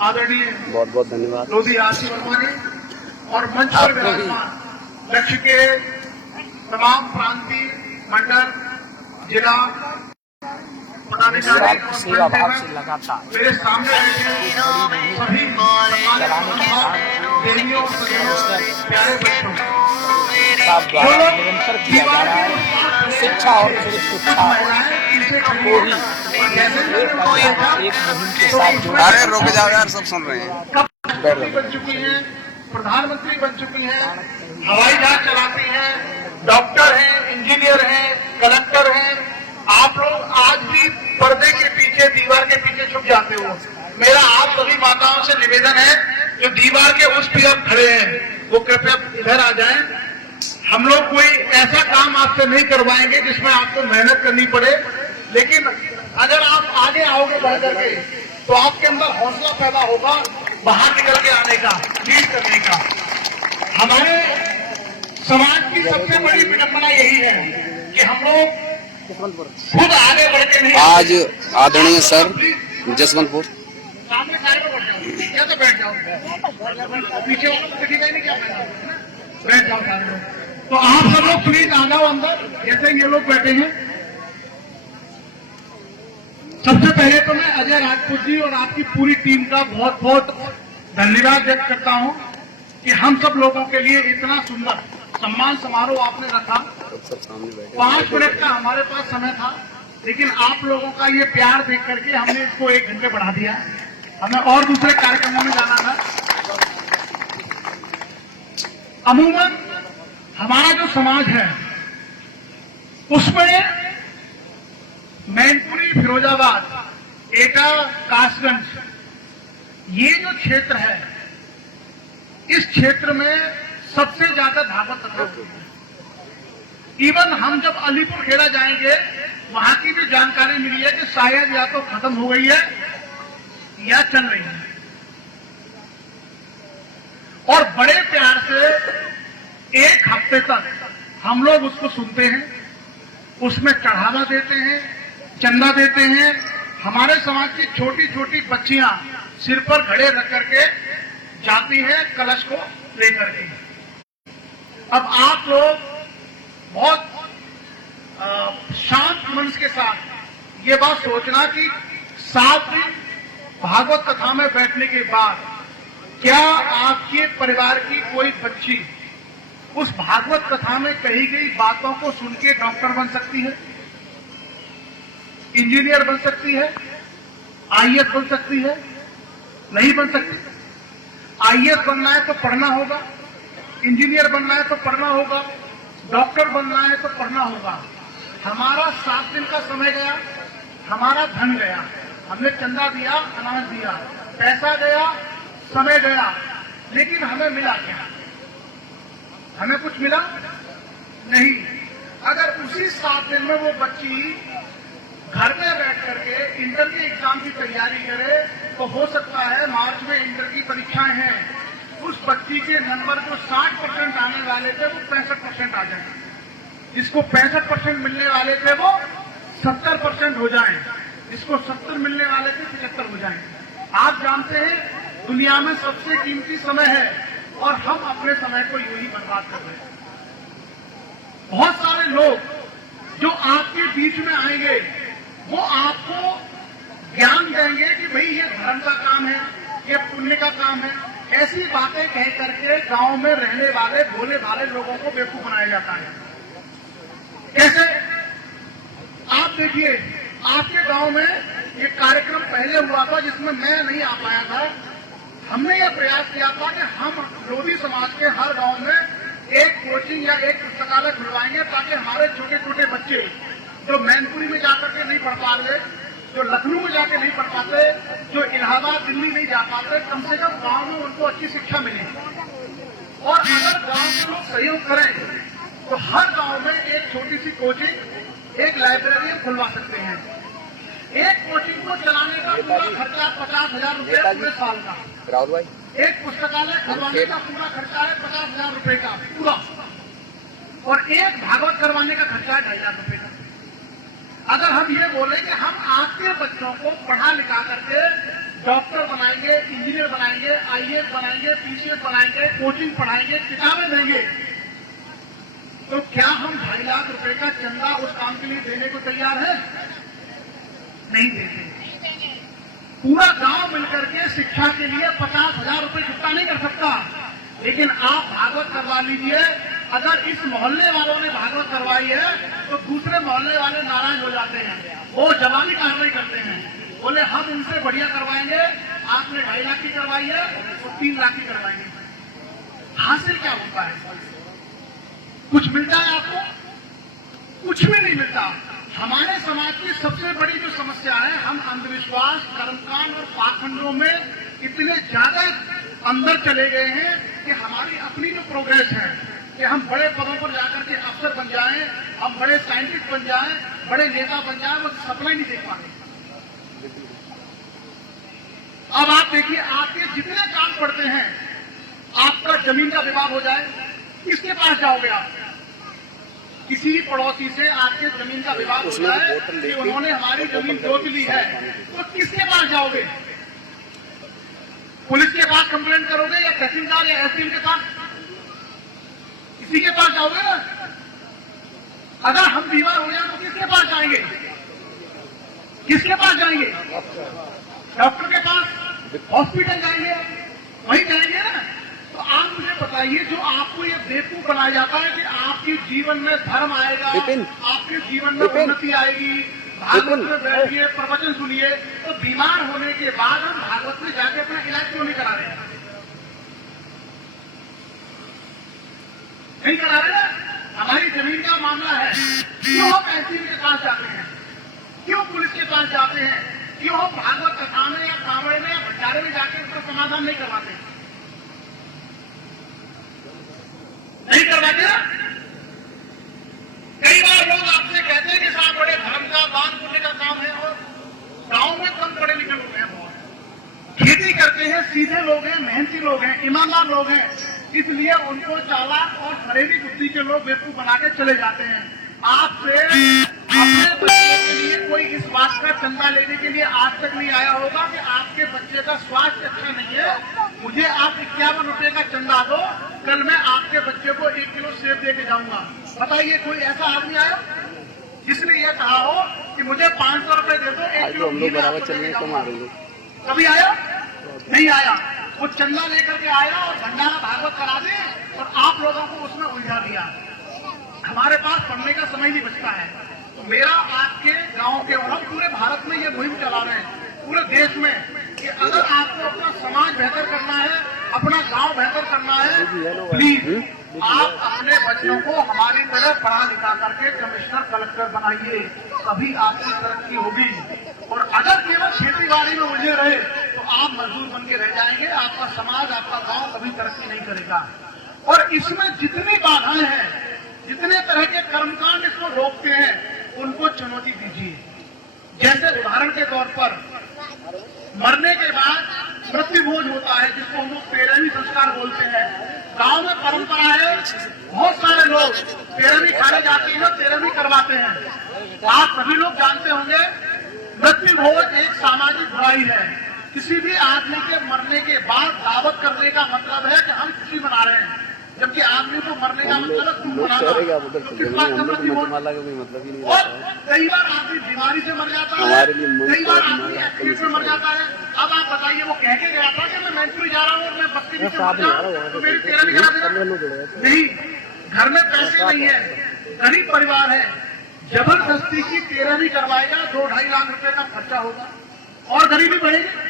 आदरणीय बहुत बहुत धन्यवाद लोधी आरती वर्मा जी और मंच पर विराजमान लक्ष्य के तमाम प्रांतीय मंडल जिला पदाधिकारी सेवा भाव से लगातार मेरे सामने सभी देवियों प्यारे बच्चों निरंतर किया जा रहा है। शिक्षा और शिक्षा को ही एक मुहिम के साथ जोड़ा। अरे रुक जाओ यार, सब सुन रहे हैं। बन चुकी हैं, प्रधानमंत्री बन चुकी हैं, हवाई जहाज चलाती हैं, डॉक्टर हैं, इंजीनियर हैं, कलेक्टर हैं। आप लोग आज भी पर्दे के पीछे, दीवार के पीछे छुप जाते हो। मेरा आप सभी माताओं से निवेदन है जो दीवार के उस तरफ खड़े हैं वो कृपया इधर आ जाएं। हम लोग कोई ऐसा काम आपसे नहीं करवाएंगे जिसमें आपको मेहनत करनी पड़े, लेकिन अगर आप आगे आओगे बढ़ करके तो आपके अंदर हौसला पैदा होगा बाहर निकल के आने का, लीड करने का। हमारे समाज की सबसे बड़ी विडंबना यही है कि हम लोग खुद आगे बढ़ के नहीं। आज आदरणीय सर जसवंतपुर सामने साइड में बैठ जाओ, क्या तो बैठ जाओ, पीछे वालों को दिखेगा नहीं, क्या बैठ जाओ सारे लोग। तो आप सब लोग प्लीज आ जाओ अंदर, जैसे ये लोग बैठे हैं। सबसे पहले तो मैं अजय राजपूत जी और आपकी पूरी टीम का बहुत बहुत धन्यवाद व्यक्त करता हूं कि हम सब लोगों के लिए इतना सुंदर सम्मान समारोह आपने रखा। 5 मिनट का हमारे पास समय था, लेकिन आप लोगों का ये प्यार देख करके हमने इसको 1 घंटे बढ़ा दिया। हमें और दूसरे कार्यक्रमों में जाना था। अमूमन हमारा जो समाज है उसमें मैनपुरी, फिरोजाबाद, एटा, कासगंज ये जो क्षेत्र है, इस क्षेत्र में सबसे ज्यादा भागवत कथा होती है। इवन हम जब अलीपुर खेड़ा जाएंगे वहां की भी जानकारी मिली है कि शायद या तो खत्म हो गई है या चल रही है। और बड़े प्यार से 1 हफ्ते तक हम लोग उसको सुनते हैं, उसमें चढ़ावा देते हैं, चंदा देते हैं। हमारे समाज की छोटी छोटी बच्चियां सिर पर घड़े रख करके जाती हैं कलश को लेकर के। अब आप लोग बहुत शांत मन के साथ ये बात सोचना कि 7 दिन भागवत कथा में बैठने के बाद क्या आपके परिवार की कोई बच्ची उस भागवत कथा में कही गई बातों को सुन के डॉक्टर बन सकती है, इंजीनियर बन सकती है, आईएएस बन सकती है? नहीं बन सकती। आईएएस बनना है तो पढ़ना होगा, इंजीनियर बनना है तो पढ़ना होगा, डॉक्टर बनना है तो पढ़ना होगा। हमारा 7 दिन का समय गया, हमारा धन गया, हमने चंदा दिया, अनाज दिया, पैसा गया, समय गया, लेकिन हमें मिला क्या? हमें कुछ मिला नहीं। अगर उसी 7 दिन में वो बच्ची घर में बैठ करके इंटर के एग्जाम की तैयारी करे तो हो सकता है मार्च में इंटर की परीक्षाएं हैं, उस बच्ची के नंबर जो 60% आने वाले थे वो 65% आ जाए, जिसको 65% मिलने वाले थे वो 70% हो जाएं, जिसको 70 मिलने वाले थे 75 हो जाएं। आप जानते हैं दुनिया में सबसे कीमती समय है और हम अपने समय को यूं ही बर्बाद कर रहे हैं। बहुत सारे लोग जो आपके बीच में आएंगे वो आपको ज्ञान देंगे कि भाई ये धर्म का काम है, ये पुण्य का काम है। ऐसी बातें कह करके गांव में रहने वाले भोले भाले लोगों को बेवकूफ बनाया जाता है। कैसे? आप देखिए, आपके गांव में एक कार्यक्रम पहले हुआ था जिसमें मैं नहीं आ पाया था। हमने यह प्रयास किया था कि हम लोधी समाज के हर गांव में एक कोचिंग या एक पुस्तकालय खुलवाएंगे ताकि हमारे छोटे छोटे बच्चे जो मैनपुरी में जाकर के नहीं पढ़ पा रहे, जो लखनऊ में जाके नहीं पढ़ पाते, जो इलाहाबाद, दिल्ली नहीं जा पाते, कम से कम गांव में उनको अच्छी शिक्षा मिले। और अगर गांव के लोग सहयोग करें तो हर गांव में एक छोटी सी कोचिंग, एक लाइब्रेरी खुलवा सकते हैं। एक कोचिंग को चलाने का पूरा खर्चा 50,000 रुपये पूरे साल का। राहुल भाई, एक पुस्तकालय खुलवाने का पूरा खर्चा है 50,000 रुपये का पूरा, और एक भागवत करवाने का खर्चा है 2,500 रुपये का। अगर हम ये बोले कि हम आपके बच्चों को पढ़ा लिखा करके डॉक्टर बनाएंगे, इंजीनियर बनाएंगे, आईएएस बनाएंगे, पीसीएस बनाएंगे, कोचिंग पढ़ाएंगे, किताबें देंगे, तो क्या हम 2.5 लाख रुपए का चंदा उस काम के लिए देने को तैयार है? नहीं देते। पूरा गांव मिलकर के शिक्षा के लिए 50,000 रुपए इकट्ठा नहीं कर सकता, लेकिन आप भागवत करवा लीजिए। अगर इस मोहल्ले वालों ने भागवत करवाई है तो दूसरे मोहल्ले वाले नाराज हो जाते हैं, वो जवाबी कार्रवाई करते हैं, बोले हम इनसे बढ़िया करवाएंगे, आपने 2.5 लाख की करवाई है तो 3 लाख की करवाएंगे। हासिल क्या होता है? कुछ मिलता है आपको? कुछ भी नहीं मिलता। हमारे समाज की सबसे बड़ी जो समस्या है, हम अंधविश्वास, कर्मकांड और पाखंडों में इतने ज्यादा अंदर चले गए हैं कि हमारी अपनी जो प्रोग्रेस है कि हम बड़े पदों पर जाकर के अफसर बन जाएं, हम बड़े साइंटिस्ट बन जाएं, बड़े नेता बन जाएं, वो सपना ही नहीं देख पाते। अब आप देखिए, आपके जितने काम पड़ते हैं, आपका जमीन का विवाद हो जाए, किसके पास जाओगे आप? किसी पड़ोसी से आपके जमीन का विवाद हो जाए कि उन्होंने हमारी जमीन जोत ली है, तो किसके पास जाओगे? पुलिस के पास कंप्लेंट करोगे या तहसीलदार या एसडीएम के पास? किसी के पास जाओगे ना। अगर हम बीमार हो जाए तो किसके पास जाएंगे? किसके पास जाएंगे? डॉक्टर के पास, हॉस्पिटल जाएंगे, वहीं जाएंगे ना। तो आप मुझे बताइए, जो आपको ये बेवकूफ बनाया जाता है कि आपके जीवन में धर्म आएगा, आपके जीवन में उन्नति आएगी, भागवत में बैठिए, प्रवचन सुनिए, तो बीमार होने के बाद हम भागवत में जाके अपना इलाज क्यों नहीं करा रहे? नहीं करा रहे ना। हमारी जमीन का मामला है, क्यों हम एसडीएम के पास जाते हैं, क्यों पुलिस के पास जाते हैं, क्यों हम भागवत कथा में या कांवड़े में या भंडारे में जाके उसका समाधान नहीं करवाते? नहीं करवाते ना। कई बार लोग आपसे कहते हैं कि साहब बड़े धर्म का, दान पुण्य का काम है, और गांव में कम पढ़े लिखे लोग हैं, बहुत खेती करते हैं, सीधे लोग हैं, मेहनती लोग हैं, ईमानदार लोग हैं, इसलिए उनको चालाक और फरेबी बुद्धि के लोग बेवकूफ बना के चले जाते हैं। आपसे अपने बच्चे के लिए कोई इस बात का चंदा लेने के लिए आज तक नहीं आया होगा कि आपके बच्चे का स्वास्थ्य अच्छा नहीं है, मुझे आप 51 रुपए का चंदा दो, कल मैं आपके बच्चे को 1 किलो सेब दे के जाऊंगा। बताइए, कोई ऐसा आदमी आया जिसने ये कहा हो कि मुझे 500 रुपए दे दो, 1 किलो कभी आया? नहीं आया। वो चंदा लेकर के आया और भंडारा भागवत करा दे और आप लोगों को उसमें उलझा दिया। हमारे पास पढ़ने का समय नहीं बचता है। तो मेरा आपके गांव के, और हम पूरे भारत में ये मुहिम चला रहे हैं, पूरे देश में, कि अगर आपको अपना समाज बेहतर करना है, अपना गांव बेहतर करना है, प्लीज आप अपने बच्चों को हमारी तरह पढ़ा लिखा करके कमिश्नर, कलेक्टर बनाइए, तभी आपकी तरक्की होगी। और अगर केवल खेती बाड़ी में उलझे रहे तो आप मजदूर बन के रह जाएंगे, आपका समाज, आपका गांव कभी तरक्की नहीं करेगा। और इसमें जितनी बाधाएं हैं, जितने तरह के कर्मकांड इसको रोकते हैं, उनको चुनौती दीजिए। जैसे उदाहरण के तौर पर मरने के बाद मृत्यु भोज होता है, जिसको हम लोग 13वीं संस्कार बोलते हैं। गांव में परंपरा है, बहुत सारे लोग 13वीं खाने जाते हैं, 13वीं करवाते हैं। आप सभी लोग जानते होंगे, मृत्यु भोज एक सामाजिक बुराई है। किसी भी आदमी के मरने के बाद दावत करने का मतलब है कि हम खुशी मना रहे हैं, जबकि आदमी को मरने का मतलब तुम मनाना, तो किस बात का मृत्यु भोज? और कई बार आदमी बीमारी से मर जाता है, कई बार आदमी एक्सीडेंट में मर जाता है। अब आप बताइए, वो कह के गया था कि मैं मैनपुरी जा रहा हूँ और मैं बस के नीचे मर जाऊँ तो मेरी 13वीं करा देगा? नहीं, घर में पैसे नहीं है, गरीब परिवार है, जबरदस्ती की 13वीं करवाएगा, 2-2.5 लाख रुपए का खर्चा होगा और गरीबी बढ़ेगी।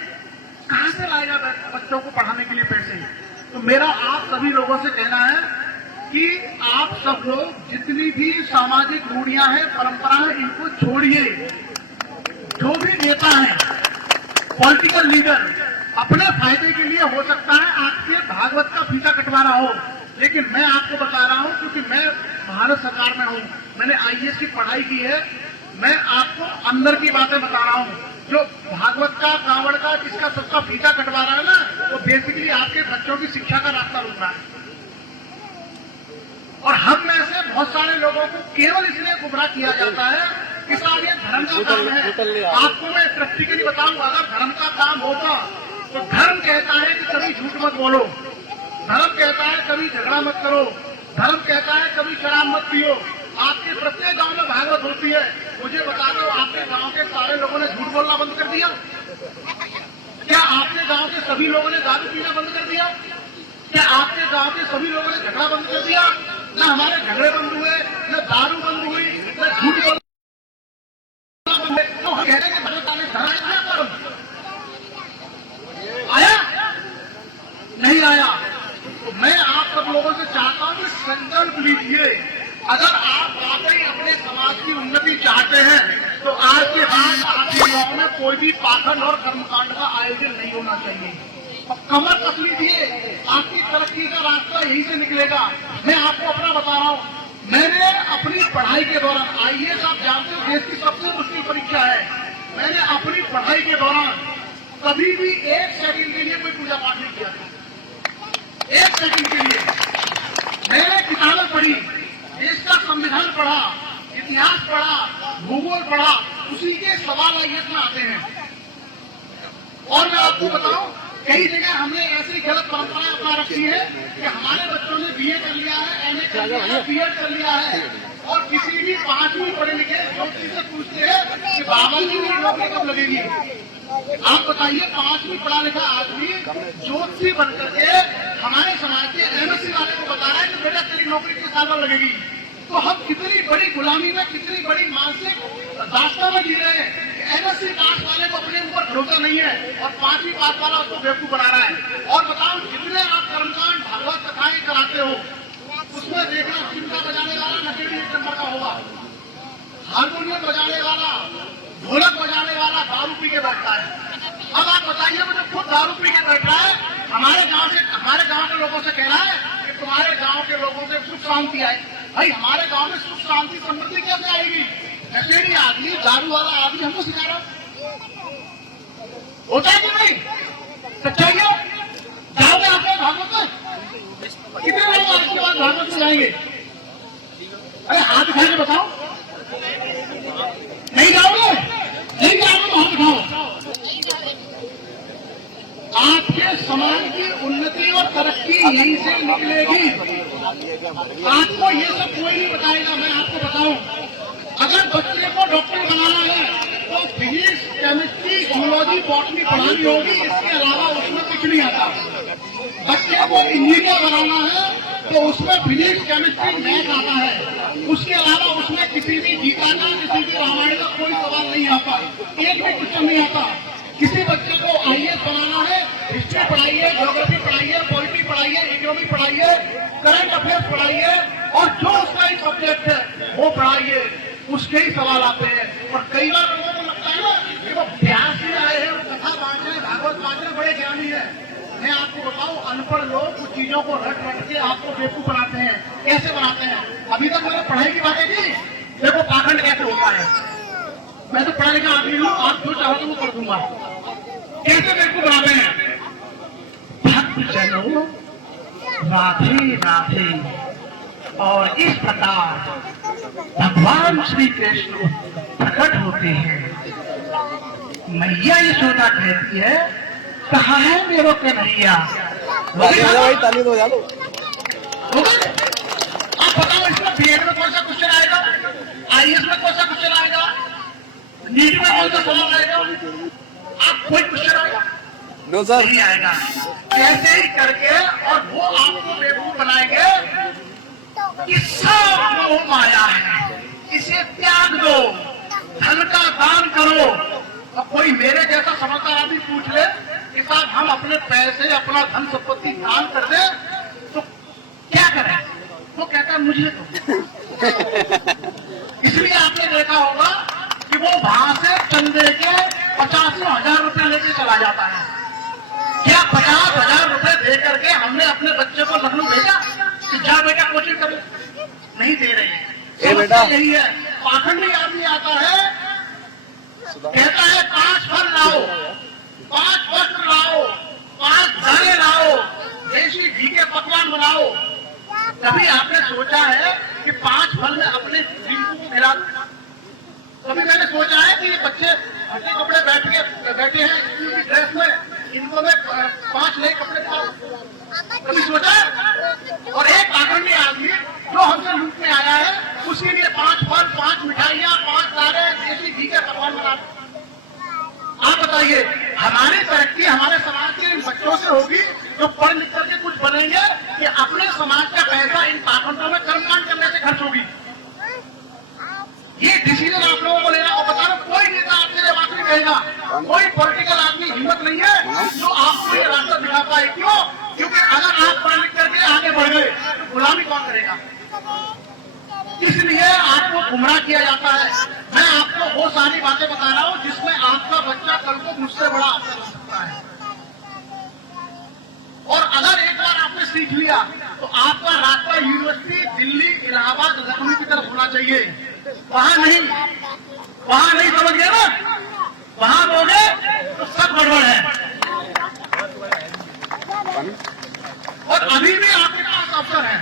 कहां से लाएगा बच्चों को पढ़ाने के लिए पैसे? तो मेरा आप सभी लोगों से कहना है कि आप सब लोग जितनी भी सामाजिक रूढ़ियां हैं, परंपराएं, इनको छोड़िए। जो भी नेता है, पॉलिटिकल लीडर, अपने फायदे के लिए हो सकता है आपके भागवत का फीता कटवा रहा हो, लेकिन मैं आपको बता रहा हूं, क्योंकि मैं भारत सरकार में हूं, मैंने आईएएस की पढ़ाई की है, मैं आपको अंदर की बातें बता रहा हूं। जो भागवत का, कांवड़ का, जिसका सबका फीता कटवा रहा है ना, वो बेसिकली आपके बच्चों की शिक्षा का रास्ता रोक रहा है। और हम में से बहुत सारे लोगों को केवल इसलिए गुमराह किया जाता है किसान ये धर्म का काम है। आपको मैं प्रैक्टिकली बताऊंगा, अगर धर्म का काम होता तो धर्म कहता है कि कभी झूठ मत बोलो, धर्म कहता है कभी झगड़ा मत करो, धर्म कहता है कभी शराब मत पियो। आपके प्रत्येक गांव में भागवत होती है। मुझे बता दो, आपके गांव के सारे लोगों ने झूठ बोलना बंद कर दिया? क्या आपके गांव के सभी लोगों ने दारू पीना बंद कर दिया? क्या आपके गांव के सभी लोगों ने झगड़ा बंद कर दिया? न हमारे झगड़े बंद हुए, न दारू बंद हुई, न झूठ बोलना बंद हुए। तो हम कह रहे हैं कि भारत ने धरा आया नहीं आया। तो मैं आप सब लोगों से चाहता हूं कि संकल्प लीजिए, अगर आप वाकई अपने समाज की उन्नति चाहते हैं तो आज के बाद आपके गांव में कोई भी पाखंड और कर्मकांड का आयोजन नहीं होना चाहिए। कमर कस लीजिए, आपकी तरक्की का रास्ता यहीं से निकलेगा। मैं आपको अपना बता रहा हूं, मैंने अपनी पढ़ाई के दौरान, आईएएस आप जानते हो देश की सबसे मुश्किल परीक्षा है, मैंने अपनी पढ़ाई के दौरान कभी भी एक सेकंड के लिए कोई पूजा पाठ नहीं किया था। एक सेकंड के लिए मैंने किताबें पढ़ी, देश का संविधान पढ़ा, इतिहास पढ़ा, भूगोल पढ़ा, उसी के सवाल आईएएस में आते हैं। और मैं आपको बताऊं, कई जगह हमने ऐसी गलत परंपराएं अपना रखी है कि हमारे बच्चों ने बीए कर लिया है, एमए कर लिया है, बीएड कर लिया है, और किसी भी 5वीं पढ़े लिखे ज्योति से पूछते हैं कि बाबा जी की नौकरी कब लगेगी। आप बताइए, 5वीं पढ़ा लिखा आदमी ज्योति बन करके हमारे समाज के एमएससी वाले को बता रहा है कि बेटा तेरी नौकरी किस साल में लगेगी। तो हम कितनी बड़ी गुलामी में, कितनी बड़ी मानसिक दास्तां में जी रहे हैं। एमएससी पास वाले को अपने ऊपर भरोसा नहीं है और 5वीं पास वाला उसको बेवकूफ बना रहा है। और बताओ, जितने आप कर्मकांड भागवत कथाएं कराते हो, उसमें देखना चिमटा बजाने वाला नकेड़ी 1 नंबर का होगा, हारमोनियम बजाने वाला, ढोलक बजाने वाला दारू पी के बैठता है। अब आप बताइए, मुझे खुद दारू पी के बैठ रहा है, हमारे गांव के लोगों से कह रहा है कि तुम्हारे गांव के लोगों से सुख शांति आए। भाई, हमारे गांव में सुख शांति समृद्धि कैसे आएगी? नशेड़ी आदमी, दारू वाला आदमी हमको सिखा रहा होता है कि नहीं? सच्चाई है। जाओगे आप लोग भागवत में? कितने लोग आपके पास भागवत में जाएंगे? अरे हाथ उठा के बताओ, नहीं जाओगे? नहीं जाओगे तो हाथ उठाओ। आपके समाज की उन्नति और तरक्की यहीं से निकलेगी। आपको ये सब कोई नहीं बताएगा। मैं आपको बताऊं, अगर बच्चे को डॉक्टर बनाना है तो फिजिक्स, केमिस्ट्री, जूलॉजी, बॉटनी पढ़ानी होगी, इसके अलावा उसमें कुछ नहीं आता। बच्चे को इंजीनियर बनाना है तो उसमें फिजिक्स, केमिस्ट्री, मैथ आता है, उसके अलावा उसमें किसी भी गीता का, किसी भी रामायण का कोई सवाल नहीं आता, एक भी क्वेश्चन नहीं आता। किसी बच्चे को आईएएस बनाना है, हिस्ट्री पढ़ाइए, ज्योग्राफी पढ़ाइए, पॉलिटी पढ़ाइए, इकोनॉमी पढ़ाइए, करंट अफेयर्स पढ़ाइए, और जो उसका ही सब्जेक्ट है वो पढ़ाइए, उसके ही सवाल आते हैं। और कई बार लोगों को लगता है ना कि वो अभ्यास से आए हैं, वो कथा बांट रहे, भागवत बांट रहे, बड़े ज्ञानी है। मैं आपको बताऊं, अनपढ़ लोग कुछ चीजों को रट रट के आपको बेवकूफ बनाते हैं। कैसे बनाते हैं? अभी तक मैंने पढ़ाई की बातें की, देखो पाखंड कैसे होता है। मैं तो पढ़ा लिखा आदमी हूँ, आप जो चाहो तो वो कर दूंगा। कैसे बेवकूफ बनाते हैं? भक्त जनों राधे राधे, और इस प्रकार भगवान श्री कृष्ण प्रकट होते हैं। मैया यशोदा कहती है, कहाँ है मेरा कन्हैया? भाई ताली दो यार। आप बताओ, इसमें बीएड में कौन सा क्वेश्चन आएगा? आईएएस में कौन सा क्वेश्चन आएगा? नीट में कौन सा सवाल आएगा? आप कोई क्वेश्चन आएगा? नो सर, नहीं आएगा। कैसे ही करके, और वो आपको बेवकूफ बनाएंगे कि सब मोह माया है, इसे त्याग दो, धन का दान करो। अब कोई मेरे जैसा समझदार आदमी पूछ ले कि साहब हम अपने पैसे, अपना धन संपत्ति दान कर दे तो क्या करें? वो कहता है मुझे तो। इसलिए आपने देखा होगा कि वो वहां से चंदे के 85,000 रुपए लेके चला जाता है। क्या 50,000 रुपए दे करके हमने अपने बच्चे को लखनऊ भेजा कि जा बेटा कोचिंग करो? नहीं दे रहे हैं। बेटा यही है, पाखंडी आदमी आता है, कहता है 5 फल लाओ, 5 वस्त्र लाओ, 5 दाने लाओ, देसी घी के पकवान बनाओ। कभी आपने सोचा है कि 5 फल में अपने रिंकू को खिला? कभी में 5 नए कपड़े पाओ, कभी सोचा? और एक आखंडी आदमी जो हमसे लूटने आया है उसके लिए 5 फल, 5 मिठाइयां, 5 दाले, देसी घी के पकवान बना। आप बताइए, हमारी तरक्की हमारे समाज के इन बच्चों से होगी जो पढ़ लिख करके कुछ बनेंगे, कि अपने समाज का पैसा इन पाखंडों में कर्मकांड करने से खर्च होगी? ये डिसीजन आप लोगों को लेना। और बता रहा, कोई नेता आपके लिए बात नहीं कहेगा, कोई पॉलिटिकल आदमी हिम्मत नहीं है जो आपको ये रास्ता दिखा पाए। क्यों? क्योंकि अगर आप पढ़ लिख करके आगे बढ़ गए तो गुलामी कौन करेगा? इसलिए आपको गुमराह किया जाता है। मैं आपको वो सारी बातें बता रहा हूँ जिसमें आपका बच्चा कल को मुझसे बड़ा अफसर हो सकता है। और अगर एक बार आपने सीख लिया तो आपका रास्ता यूनिवर्सिटी, दिल्ली, इलाहाबाद, लखनऊ की तरफ होना चाहिए। वहां नहीं समझ गए ना? वहां बोले तो सब गड़बड़ है। और अभी भी आपके पास अवसर है,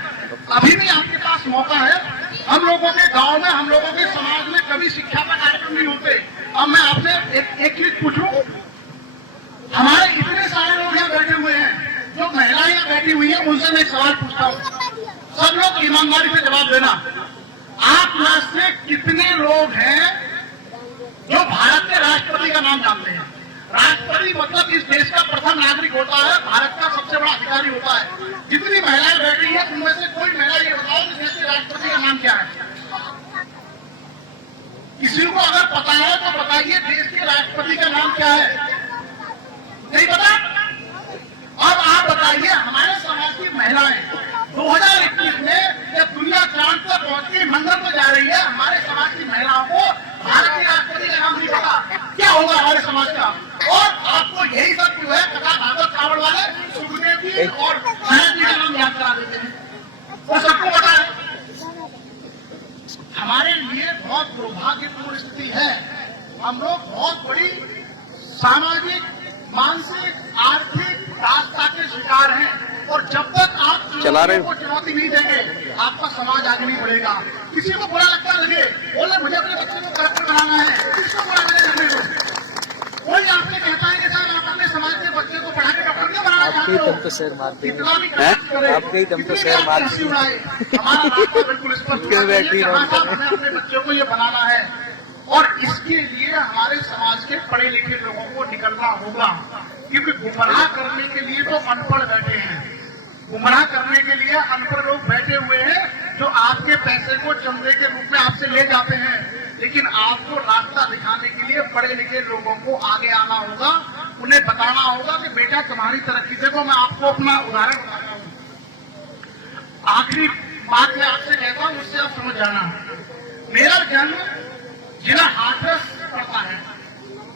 अभी भी आपके पास मौका है। हम लोगों के गांव में, हम लोगों के समाज में कभी शिक्षा का कार्यक्रम नहीं होते। अब मैं आपने एक चीज पूछूं, हमारे इतने सारे लोग यहाँ बैठे हुए हैं, जो महिलाएं यहाँ बैठी हुई हैं, उनसे मैं एक सवाल पूछता हूँ, सब लोग ईमानदारी से जवाब देना। आप में से कितने लोग हैं जो भारत के राष्ट्रपति का नाम जानते हैं? राष्ट्रपति मतलब इस देश का प्रथम नागरिक होता है, भारत का सबसे बड़ा अधिकारी होता है। जितनी महिलाएं बैठ रही है उनमें से कोई महिला ये बताओ कि देश के राष्ट्रपति का नाम क्या है? किसी को अगर पता है तो बताइए, देश के राष्ट्रपति का नाम क्या है? नहीं पता? अब आप बताइए, हमारे समाज की महिलाएं 2021 में जब दुनिया चांद पर पहुंचती, मंगल पर जा रही है, हमारे समाज की महिलाओं को भारत के राष्ट्रपति का नाम नहीं पता, क्या होगा हमारे समाज का? और आपको यही सब जो है कथा भागवत कावड़ वाले सुखदेव जी और नारायण जी का नाम याद करा देते हैं, वो सबको पता है। हमारे लिए बहुत दुर्भाग्यपूर्ण स्थिति है। हम लोग बहुत बड़ी सामाजिक, मानसिक, आर्थिक दास्ता के शिकार हैं। और जब तक आप लोगों को चुनौती नहीं देंगे, आपका समाज आगे नहीं बढ़ेगा। किसी को बुरा लगता लगे, बोले मुझे अपने बच्चे को कलेक्टर बनाना है, किसको बुरा लगेगा? कोई आपसे कहता है कि सर आप अपने समाज के बच्चे को पढ़ा के डॉक्टर क्यों बनाना चाहते हो? कितना भी आपके दम पे शेर मार हमारा रास्ता बिल्कुल स्पष्ट है, हमें अपने बच्चों को ये बनाना है। और इसके लिए हमारे समाज के पढ़े लिखे लोगों को निकलना होगा, क्योंकि गुमराह करने के लिए तो अनपढ़ बैठे हैं, गुमराह करने के लिए अनपढ़ लोग बैठे हुए हैं जो आपके पैसे को चंदे के रूप में आपसे ले जाते हैं। लेकिन आपको रास्ता दिखाने के लिए पढ़े लिखे लोगों को आगे आना होगा, उन्हें बताना होगा कि बेटा तुम्हारी तरक्की। देखो, मैं आपको अपना उदाहरण बताता हूँ। आखिरी बात मैं आपसे कहता हूँ, उससे आप समझ जाना। मेरा जन्म जिला हाथरस पड़ता है,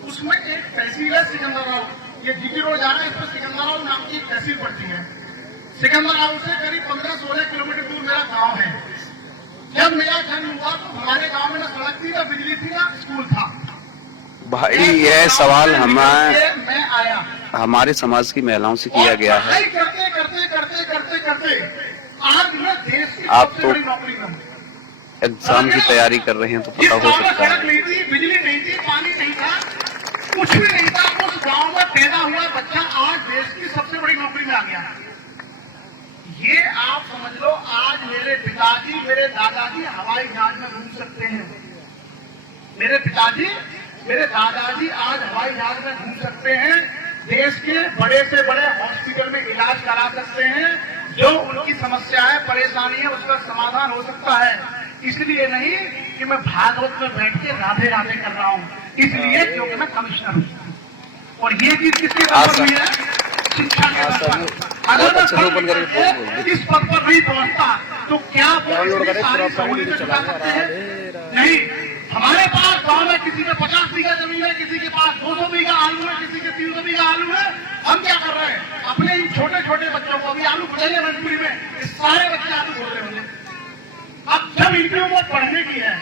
उसमें एक तहसील है सिकंदराबाद। ये जीटी रोड जा रहा है, इसमें सिकंदराबाद नाम की एक तहसील पड़ती है। सिकंदराबाद से करीब 15-16 किलोमीटर दूर मेरा गांव है। जब मेरा जन्म हुआ तो हमारे गांव में ना सड़क थी, ना बिजली थी, ना स्कूल था। भाई यह सवाल मैं आया, हमारे समाज की महिलाओं से किया गया है। करते करते करते करते करते आज मैं देश की आप सबसे तो बड़ी नौकरी में हूं। एग्जाम की तैयारी कर रहे हैं तो पता हो सकता सड़क है। नहीं थी, बिजली नहीं थी, पानी नहीं था, कुछ भी नहीं था। उस गांव में पैदा हुआ बच्चा आज देश की सबसे बड़ी नौकरी में आ गया। ये आप समझ लो, आज मेरे पिताजी, मेरे दादाजी हवाई जहाज में घूम सकते हैं। मेरे पिताजी, मेरे दादाजी आज हवाई जहाज में घूम सकते हैं, देश के बड़े से बड़े हॉस्पिटल में इलाज करा सकते हैं। जो उनकी समस्या है, परेशानी है, उसका समाधान हो सकता है। इसलिए नहीं कि मैं भागवत में बैठ के राधे राधे कर रहा हूँ, इसलिए क्योंकि मैं कमिश्नर हूँ। और ये चीज किसके बल हुई है? शिक्षा के बल पर। अगर मैं इस पद पर नहीं पहुंचता तो क्या सारी सहूलियतें जुटा सकते हैं? नहीं। हमारे पास गांव में किसी के 50 बीघा जमीन है, किसी के पास 200 बीघा आलू है, किसी के 300 बीघा आलू है। हम क्या कर रहे हैं? अपने इन छोटे छोटे बच्चों को, अभी आलू खोलेंगे रजपुरी में, सारे बच्चे आलू खोल रहे होंगे। अब जब इनकी उम्र पढ़ने की है,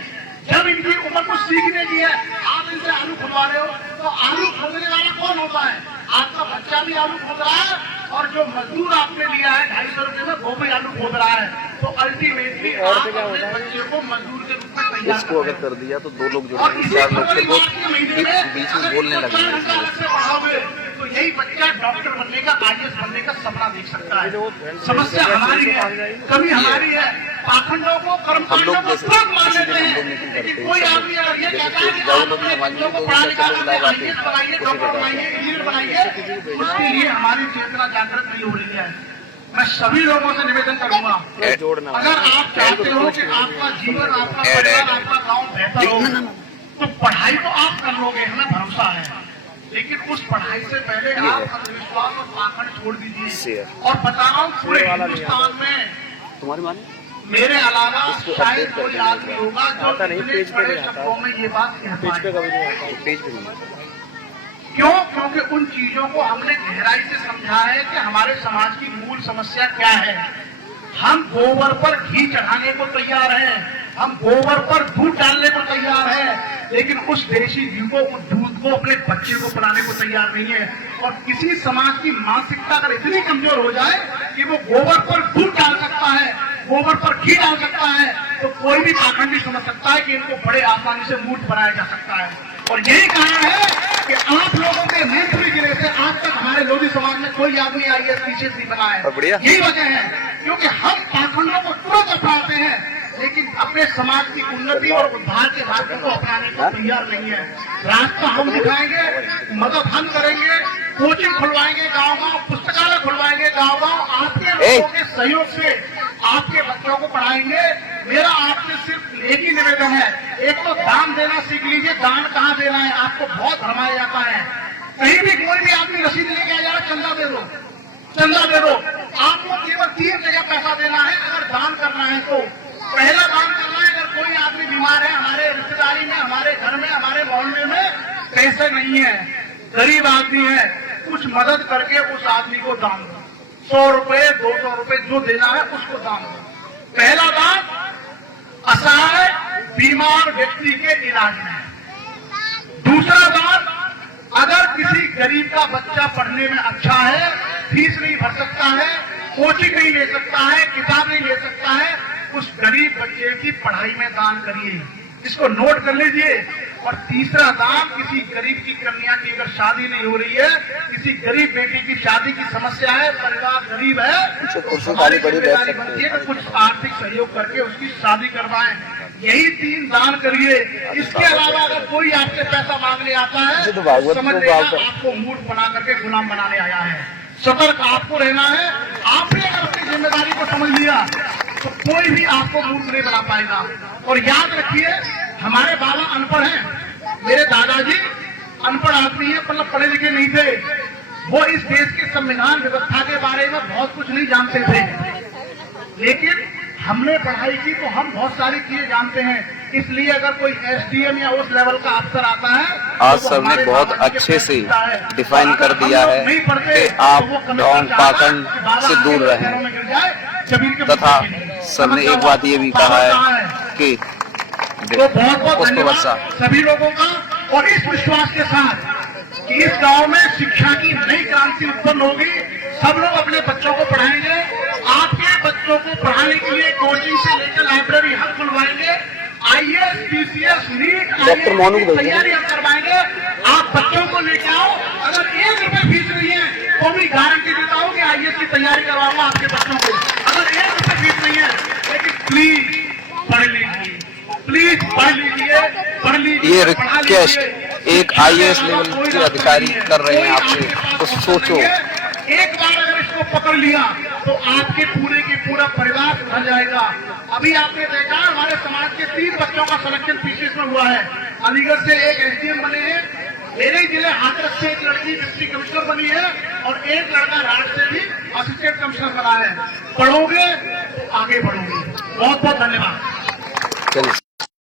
जब इनकी उम्र को सीखने की है, आप इनसे आलू खुदवा रहे हो, तो आलू खोदने वाला कौन होता है? आपका बच्चा भी आलू खोद रहा है, और जो मजदूर आपने लिया है 250 रुपए में, वो भी आलू खोद रहा है। तो अल्टीमेटली आप अपने बच्चे को मजदूर के रूप में तैयार इसको अगर कर दिया तो 2 लोग जुड़ेंगे, 4 लोग से बीच में बोलने लगेंगे। पढ़ाओगे तो यही बच्चा डॉक्टर बनने का, IAS बनने का सपना देख सकता है। समस्या हमारी है, कमी हमारी है। पाखंडों को, कर्मकांडों को तुरंत मान लेते हैं, लेकिन कोई आदमी अगर ये कहता है कि आप अपने बच्चों को पढ़ा लिखा करके IAS बनाइए, डॉक्टर बनाइए, इंजीनियर बनाइए, उसके लिए हमारी चेतना जागृत नहीं हो रही है। मैं सभी लोगों से निवेदन करूंगा, अगर आप चाहते हो कि आपका जीवन, आपका परिवार, आपका गांव बेहतर हो, तो पढ़ाई तो आप कर लोगे, हमें भरोसा है। लेकिन उस पढ़ाई से पहले आप अंधविश्वास और पाखंड छोड़ दीजिए। और बता रहा हूँ, पूरे हिंदुस्तान में तुम्हारी माने मेरे अलावा शायद कोई आदमी होगा जो इतने बड़े शब्दों में ये बात कह पाए। पेज पे नहीं। क्यों? क्योंकि उन चीजों को हमने गहराई से समझा है कि हमारे समाज की मूल समस्या क्या है। हम गोबर पर घी चढ़ाने को तैयार हैं, हम गोबर पर दूध डालने को तैयार हैं, लेकिन उस देशी घी को, उस दूध को अपने बच्चे को पिलाने को तैयार नहीं है। और किसी समाज की मानसिकता अगर इतनी कमजोर हो जाए कि वो गोबर पर दूध डाल सकता है, गोबर पर घी डाल सकता है, तो कोई भी पाखंडी समझ सकता है कि इनको बड़े आसानी से मूर्ख बनाया जा सकता है। और यही कारण है कि आप लोगों के मैनपुरी जिले से आज तक हमारे लोधी समाज में कोई आदमी IAS पीछे नहीं बना है। यही वजह है, क्योंकि हम पाखंडों को तुरंत अपनाते हैं, लेकिन अपने समाज की उन्नति और उद्धार के रास्ते को अपनाने को तैयार नहीं है। रास्ता हम दिखाएंगे, मदद हम करेंगे, कोचिंग खुलवाएंगे गाँव-गाँव, पुस्तकालय खुलवाएंगे गाँव-गाँव, आपके लोगों के सहयोग से आपके बच्चों को पढ़ाएंगे। मेरा आपसे सिर्फ एक ही निवेदन है, एक तो दान देना सीख लीजिए। दान कहाँ देना है, आपको बहुत भरमाया जाता है। कहीं भी कोई भी आदमी रसीद लेके आ जा रहा, चंदा दे दो, चंदा दे दो। आपको केवल 3 जगह पैसा देना है अगर दान करना है तो। पहला दान करना है, अगर कोई आदमी बीमार है, हमारे रिश्तेदारी में, हमारे घर में, हमारे मोहल्ले में पैसे नहीं है, गरीब आदमी है, कुछ मदद करके उस आदमी को दान दो। 100 रुपए, 200 रुपए जो देना है उसको दान दो। पहला दान असहाय बीमार व्यक्ति के इलाज में। दूसरा दान, अगर किसी गरीब का बच्चा पढ़ने में अच्छा है, फीस नहीं भर सकता है, कोचिंग नहीं ले सकता है, किताब नहीं ले सकता है, उस गरीब बच्चे की पढ़ाई में दान करिए। इसको नोट कर लीजिए। और तीसरा दान, किसी गरीब की कन्या की अगर शादी नहीं हो रही है, किसी गरीब बेटी की शादी की समस्या है, परिवार गरीब है, हमारी जिम्मेदारी बनती है कि कुछ आर्थिक सहयोग करके उसकी शादी करवाएं। यही 3 दान करिए। इसके अलावा अगर कोई आपसे पैसा मांगने आता है, समझ लेना आपको मूर्ख बना करके गुलाम बनाने आया है। सतर्क आपको रहना है। आपने अगर अपनी जिम्मेदारी को समझ लिया तो कोई भी आपको मूर्ख नहीं बना पाएगा। और याद रखिए, हमारे बाबा अनपढ़ हैं, मेरे दादाजी अनपढ़ आदमी है, मतलब पढ़े लिखे नहीं थे। वो इस देश के संविधान व्यवस्था के बारे में बहुत कुछ नहीं जानते थे, लेकिन हमने पढ़ाई की तो हम बहुत सारी चीजें जानते हैं। इसलिए अगर कोई SDM या उस लेवल का अफसर आता है, आज सर ने बहुत अच्छे से डिफाइन कर दिया है कि आप ढोंग पाखंड से दूर रहें। तथा सर ने एक बात ये भी कहा है कि तो बहुत बहुत धन्यवाद सभी लोगों का। और इस विश्वास के साथ कि इस गांव में शिक्षा की नई क्रांति उत्पन्न होगी, सब लोग अपने बच्चों को पढ़ाएंगे। आपके बच्चों को पढ़ाने के लिए कोचिंग से लेकर लाइब्रेरी हम खुलवाएंगे। IAS, PCS, नीट, IAS तैयारी हम करवाएंगे। आप बच्चों को लेके आओ। अगर 1 रुपए फीस नहीं है तो भी गारंटी देता हूँ कि IAS की तैयारी करवाऊंगा आपके बच्चों को। अगर 1 रुपए फीस नहीं है, लेकिन प्लीज पढ़ लीजिए, प्लीज पढ़ लीजिए, पढ़ लीजिए। ये रिक्वेस्ट एक IAS लेवल के अधिकारी कर रहे हैं आपसे, तो सोचो। एक बार अगर इसको पकड़ लिया तो आपके पूरे के पूरा परिवार सुधर जाएगा। अभी आपने देखा, हमारे समाज के 3 बच्चों का सिलेक्शन PCS में हुआ है। अलीगढ़ से एक SDM बने हैं, मेरे ही जिले हाथरस से एक लड़की डिप्टी कमिश्नर बनी है, और एक लड़का राज से भी असिस्टेंट कमिश्नर बना है। पढ़ोगे तो आगे बढ़ोगे। बहुत बहुत धन्यवाद। चलिए।